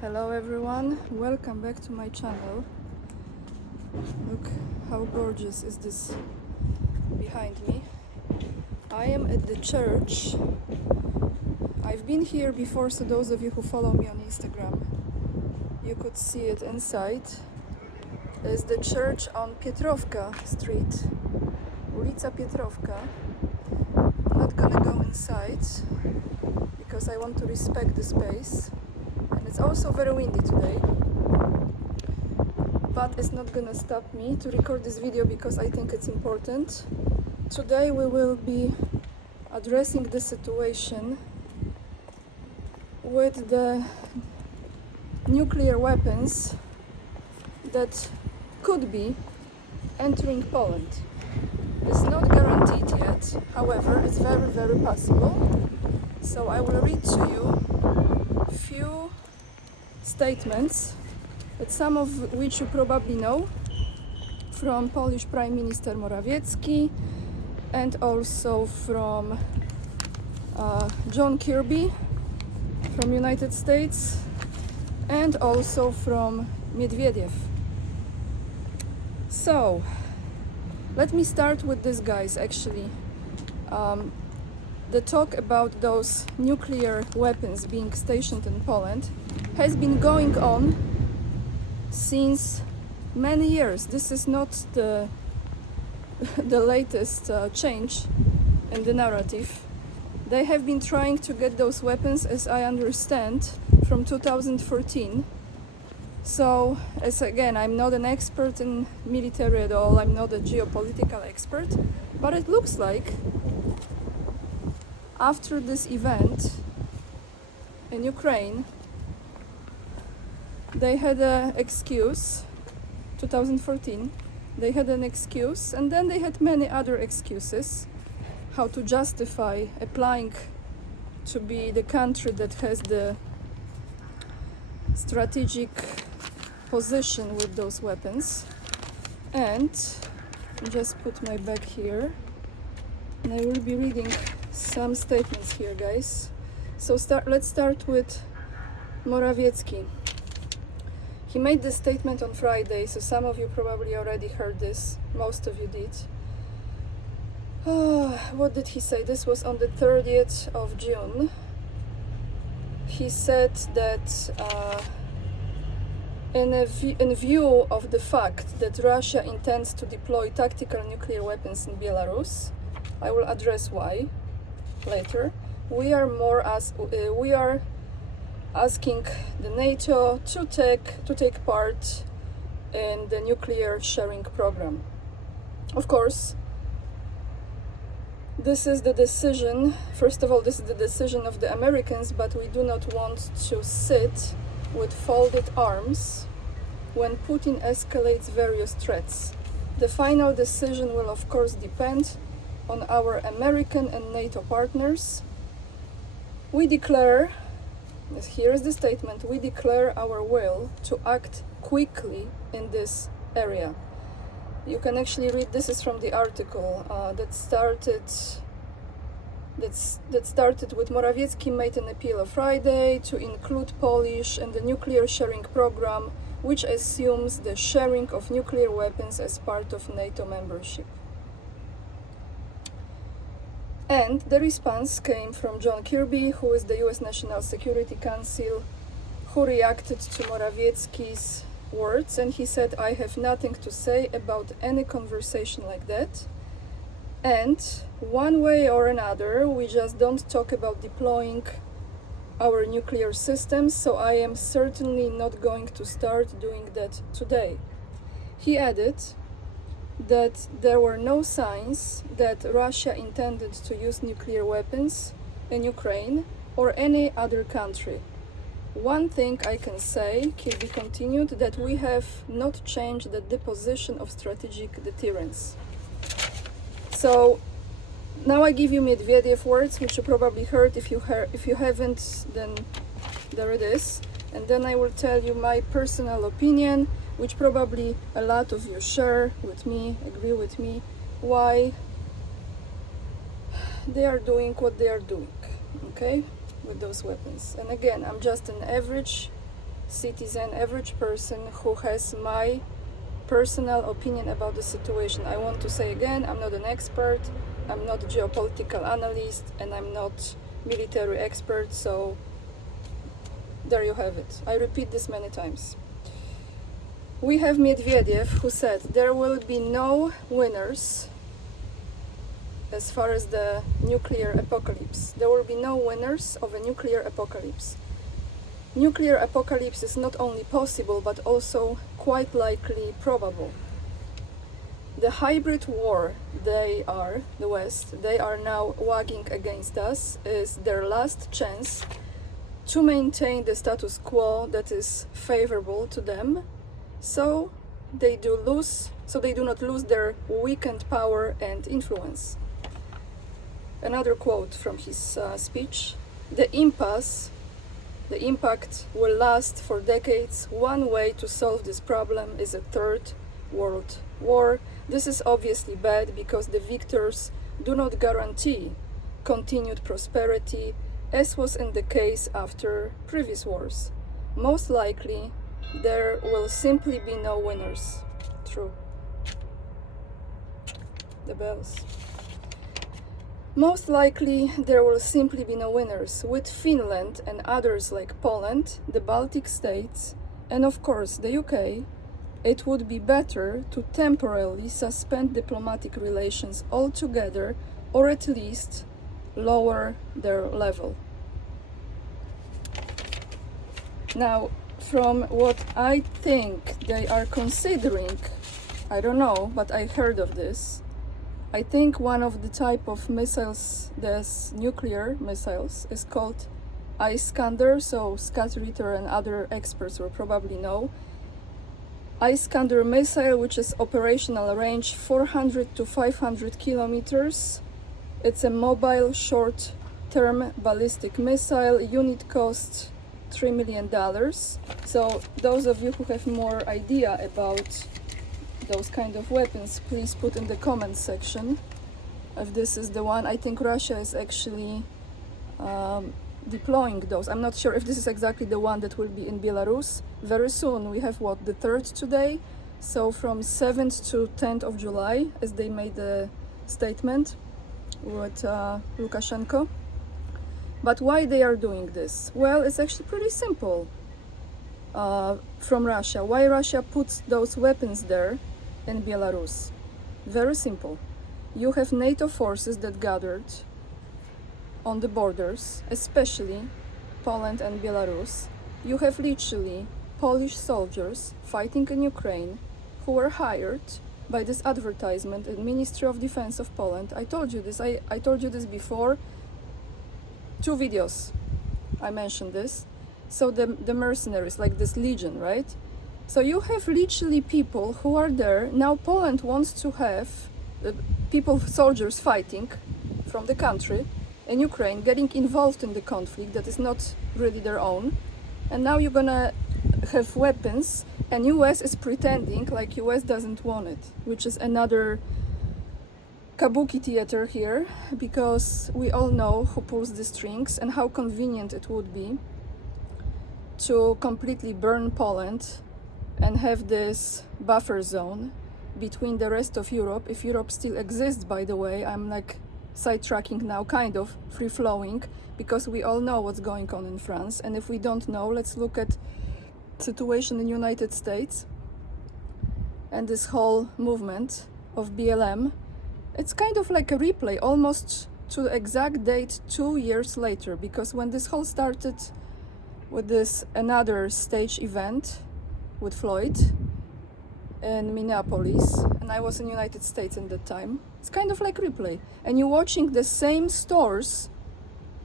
Hello everyone, welcome back to my channel. Look how gorgeous is this behind me. I am at the church. I've been here before, so those of you who follow me on Instagram, you could see it inside. There's the church on Pietrovka Street, ulica Pietrovka. I'm not gonna go inside because I want to respect the space. And it's also very windy today, but it's not gonna stop me to record this video because I think it's important. Today we will be addressing the situation with the nuclear weapons that could be entering Poland. It's not guaranteed yet, however, it's very, very possible. So I will read to you a few statements, that some of which you probably know, from Polish Prime Minister Morawiecki and also from John Kirby from United States and also from Medvedev. So let me start with this, guys. Actually, the talk about those nuclear weapons being stationed in Poland has been going on since many years. This is not the latest change in the narrative. They have been trying to get those weapons, as I understand, from 2014. So, as again, I'm not an expert in military at all, I'm not a geopolitical expert, but it looks like after this event in Ukraine, they had an excuse, 2014, they had an excuse, and then they had many other excuses how to justify applying to be the country that has the strategic position with those weapons. And just put my bag here, and I will be reading some statements here, guys. So let's start with Morawiecki. He made this statement on Friday, so some of you probably already heard this. Most of you did. What did he say? This was on the 30th of June. He said that in view of the fact that Russia intends to deploy tactical nuclear weapons in Belarus, I will address why later. We are asking the NATO to take part in the nuclear sharing program. Of course, this is the decision. First of all, this is the decision of the Americans, but we do not want to sit with folded arms when Putin escalates various threats. The final decision will, of course, depend on our American and NATO partners. We declare, here is the statement, we declare our will to act quickly in this area. You can actually read, this is from the article that started with Morawiecki made an appeal on Friday to include Polish in the nuclear sharing program, which assumes the sharing of nuclear weapons as part of NATO membership. And the response came from John Kirby, who is the US National Security Council, who reacted to Morawiecki's words, and he said, I have nothing to say about any conversation like that. And one way or another, we just don't talk about deploying our nuclear systems, so I am certainly not going to start doing that today. He added that there were no signs that Russia intended to use nuclear weapons in Ukraine or any other country. One thing I can say, Kirby continued, that we have not changed the position of strategic deterrence. So now I give you Medvedev words, which you probably heard. If you haven't, then there it is. And then I will tell you my personal opinion, which probably a lot of you share with me, agree with me, why they are doing what they are doing, okay, with those weapons. And again, I'm just an average citizen, average person who has my personal opinion about the situation. I want to say again, I'm not an expert, I'm not a geopolitical analyst, and I'm not military expert, so there you have it. I repeat this many times. We have Medvedev, who said there will be no winners as far as the nuclear apocalypse. There will be no winners of a nuclear apocalypse. Nuclear apocalypse is not only possible, but also quite likely probable. The hybrid war the West, they are now waging against us, is their last chance to maintain the status quo that is favorable to them, so they do not lose their weakened power and influence. Another quote from his speech: the impact will last for decades. One way to solve this problem is a third world war. This is obviously bad because the victors do not guarantee continued prosperity, as was in the case after previous wars. Most likely, there will simply be no winners. True. The bells. Most likely, there will simply be no winners. With Finland and others like Poland, the Baltic states, and of course the UK, it would be better to temporarily suspend diplomatic relations altogether, or at least lower their level. Now, from what I think they are considering, I don't know, but I heard of this. I think one of the type of missiles, this nuclear missiles, is called Iskander, so Scott Ritter and other experts will probably know. Iskander missile, which is operational range 400 to 500 kilometers. It's a mobile short-term ballistic missile. Unit cost $3 million. So those of you who have more idea about those kind of weapons, please put in the comments section if this is the one. I think Russia is actually deploying those. I'm not sure if this is exactly the one that will be in Belarus. Very soon, we have what, the 3rd today? So from 7th to 10th of July, as they made a statement with Lukashenko. But why they are doing this? Well, it's actually pretty simple from Russia. Why Russia puts those weapons there in Belarus? Very simple. You have NATO forces that gathered on the borders, especially Poland and Belarus. You have literally Polish soldiers fighting in Ukraine who were hired by this advertisement in Ministry of Defense of Poland. I told you this. I told you this before. 2 videos I mentioned this. So the mercenaries, like this legion, right? So you have literally people who are there. Now Poland wants to have soldiers fighting from the country in Ukraine, getting involved in the conflict that is not really their own. And now you're gonna have weapons, and US is pretending like US doesn't want it, which is another kabuki theater here, because we all know who pulls the strings and how convenient it would be to completely burn Poland and have this buffer zone between the rest of Europe. If Europe still exists, by the way, I'm like sidetracking now, kind of free-flowing, because we all know what's going on in France. And if we don't know, let's look at situation in United States and this whole movement of BLM. It's kind of like a replay, almost to the exact date 2 years later, because when this whole started with this another stage event with Floyd in Minneapolis, and I was in United States at that time, it's kind of like replay. And you're watching the same stores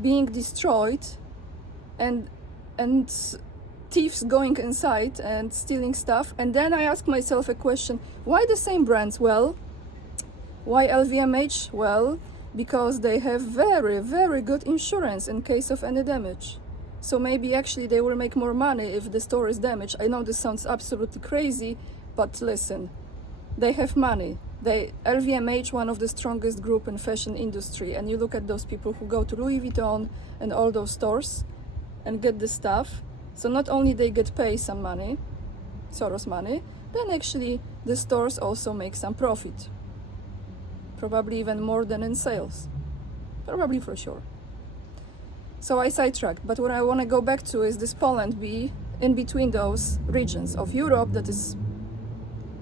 being destroyed and thieves going inside and stealing stuff. And then I ask myself a question, why the same brands? Well, why LVMH? Well, because they have very, very good insurance in case of any damage. So maybe actually they will make more money if the store is damaged. I know this sounds absolutely crazy, but listen, they have money. LVMH, one of the strongest group in fashion industry, and you look at those people who go to Louis Vuitton and all those stores and get the stuff. So not only they get paid some money, Soros money, then actually the stores also make some profit. Probably even more than in sales. Probably for sure. So I sidetracked, but what I want to go back to is this Poland be in between those regions of Europe that is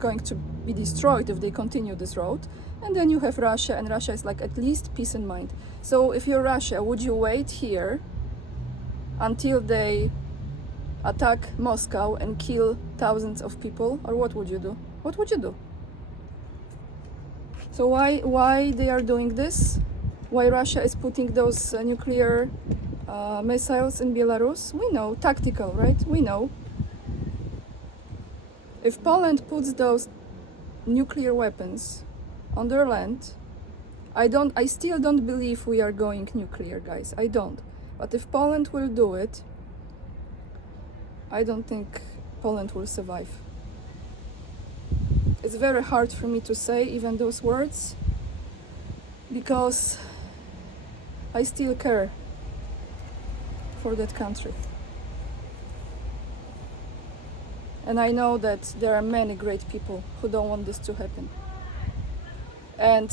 going to be destroyed if they continue this road. And then you have Russia, and Russia is like at least peace in mind. So if you're Russia, would you wait here until they attack Moscow and kill thousands of people, or what would you do? What would you do? So why they are doing this? Why Russia is putting those nuclear missiles in Belarus? We know, tactical, right? We know. If Poland puts those nuclear weapons on their land, I still don't believe we are going nuclear, guys. I don't. But if Poland will do it, I don't think Poland will survive. It's very hard for me to say even those words, because I still care for that country. And I know that there are many great people who don't want this to happen. And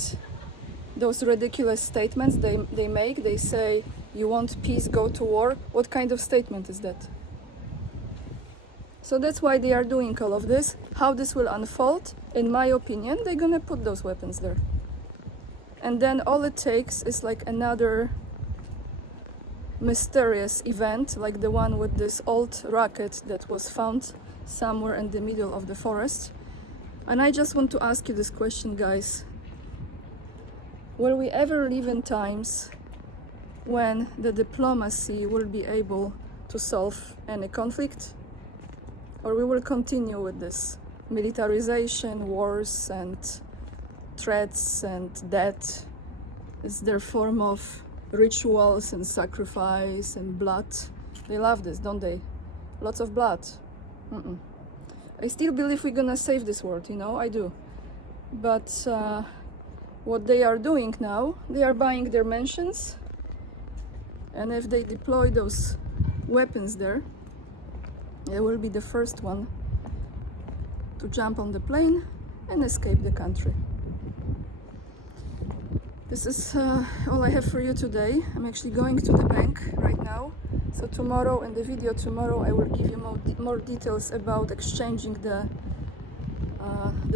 those ridiculous statements they make, they say, you want peace, go to war. What kind of statement is that? So that's why they are doing all of this. How this will unfold, in my opinion, they're gonna put those weapons there. And then all it takes is like another mysterious event, like the one with this old rocket that was found somewhere in the middle of the forest. And I just want to ask you this question, guys. Will we ever live in times when the diplomacy will be able to solve any conflict? Or we will continue with this militarization, wars and threats and death is their form of rituals and sacrifice and blood. They love this, don't they? Lots of blood. I still believe we're gonna save this world, you know, I do. But what they are doing now, they are buying their mansions, and if they deploy those weapons there, they will be the first one to jump on the plane and escape the country. This is all I have for you today. I'm actually going to the bank right now. So tomorrow, in the video tomorrow, I will give you more details about exchanging the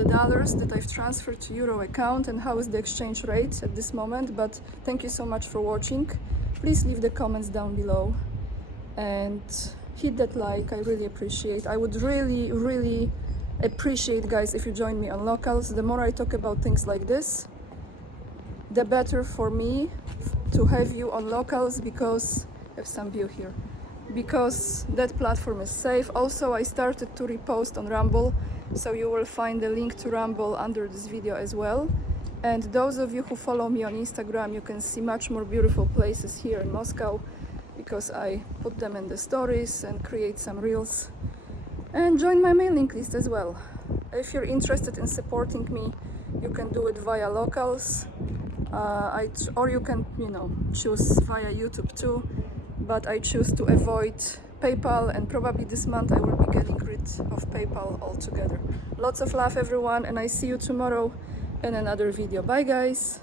dollars that I've transferred to Euro account and how is the exchange rate at this moment. But thank you so much for watching. Please leave the comments down below and hit that like. I really appreciate. I would really appreciate, guys, if you join me on Locals. The more I talk about things like this, the better for me to have you on Locals, because I have some view here, because that platform is safe. Also, I started to repost on Rumble, so you will find the link to Rumble under this video as well. And those of you who follow me on Instagram, you can see much more beautiful places here in Moscow, because I put them in the stories and create some reels. And join my mailing list as well. If you're interested in supporting me, you can do it via Locals, or you can, choose via YouTube too. But I choose to avoid PayPal, and probably this month I will be getting rid of PayPal altogether. Lots of love, everyone, and I see you tomorrow in another video. Bye, guys.